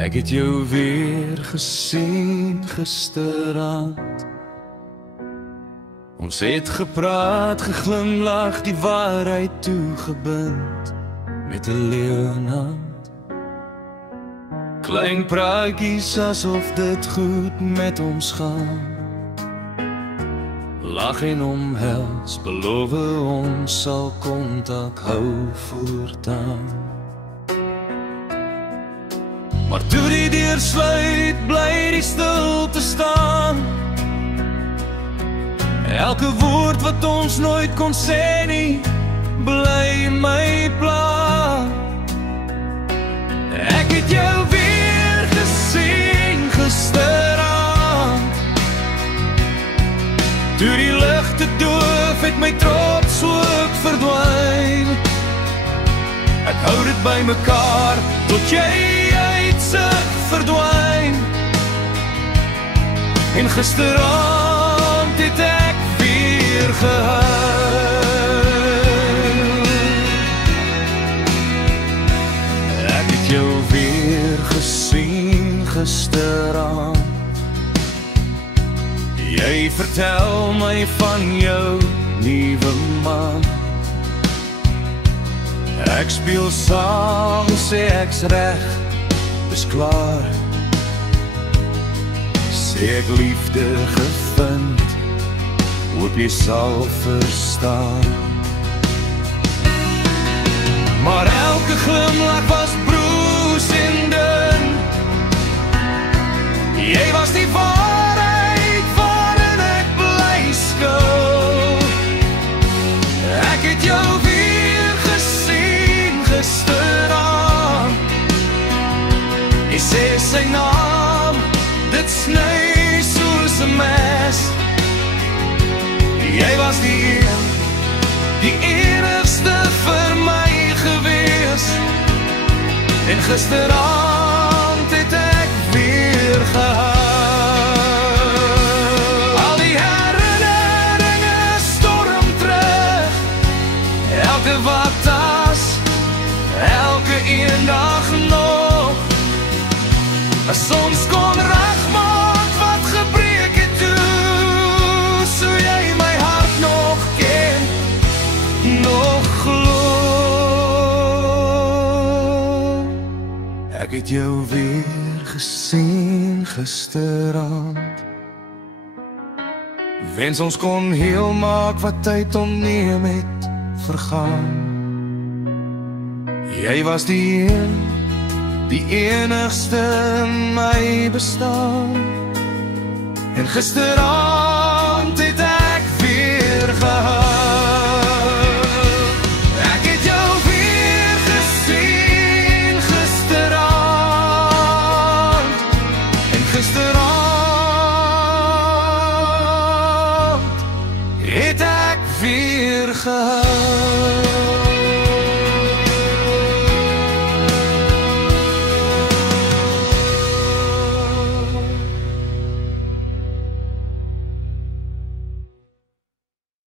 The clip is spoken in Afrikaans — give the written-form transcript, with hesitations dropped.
Ek het jou weer gesien gisterand. Ons het gepraat, geglimlag, die waarheid toegebind met 'n leeuenhand. Klein praatjies asof dit goed met ons gaan. Lag en omhels, beloof ons sal kontak hou voortaan. Maar toe die deur sluit, bly die stilte staan. Elke woord wat ons nooit kon sê nie, bly in my pla. Ek het jou weer gesien gisterand. Toe die ligte doof, het my trots ook verdwyn. Ek hou dit by mekaar, tot jy uitsig verdwyn. En gisterand het ek weer gehuil. Ek het jou weer gesien gisterand. Jy vertel my van jou nuwe man. Ek speel saam, sê ek's reg, is klaar. Sê ek liefde gevind, hoop jy sal verstaan. Maar elke glimlach was broos en dun. Jy was die waarheid waarin ek bly skou. Ek het jou weer gesien gisterand. Jy sê sy naam, dit sny soos 'n mes. Jy was die enigste vir my gewees. En gisterand het ek weer gehuil. Al die herinneringe storm terug. Elke wattas, elke eendag nog. As ons kon regmaak wat gebreek het toe, so jy my hart nog ken, nog glo. Ek het jou weer gesien gisterand. Wens ons kon heel maak wat tyd ontneem het vergaan. Jy was die enigste in my bestaan. En gisterand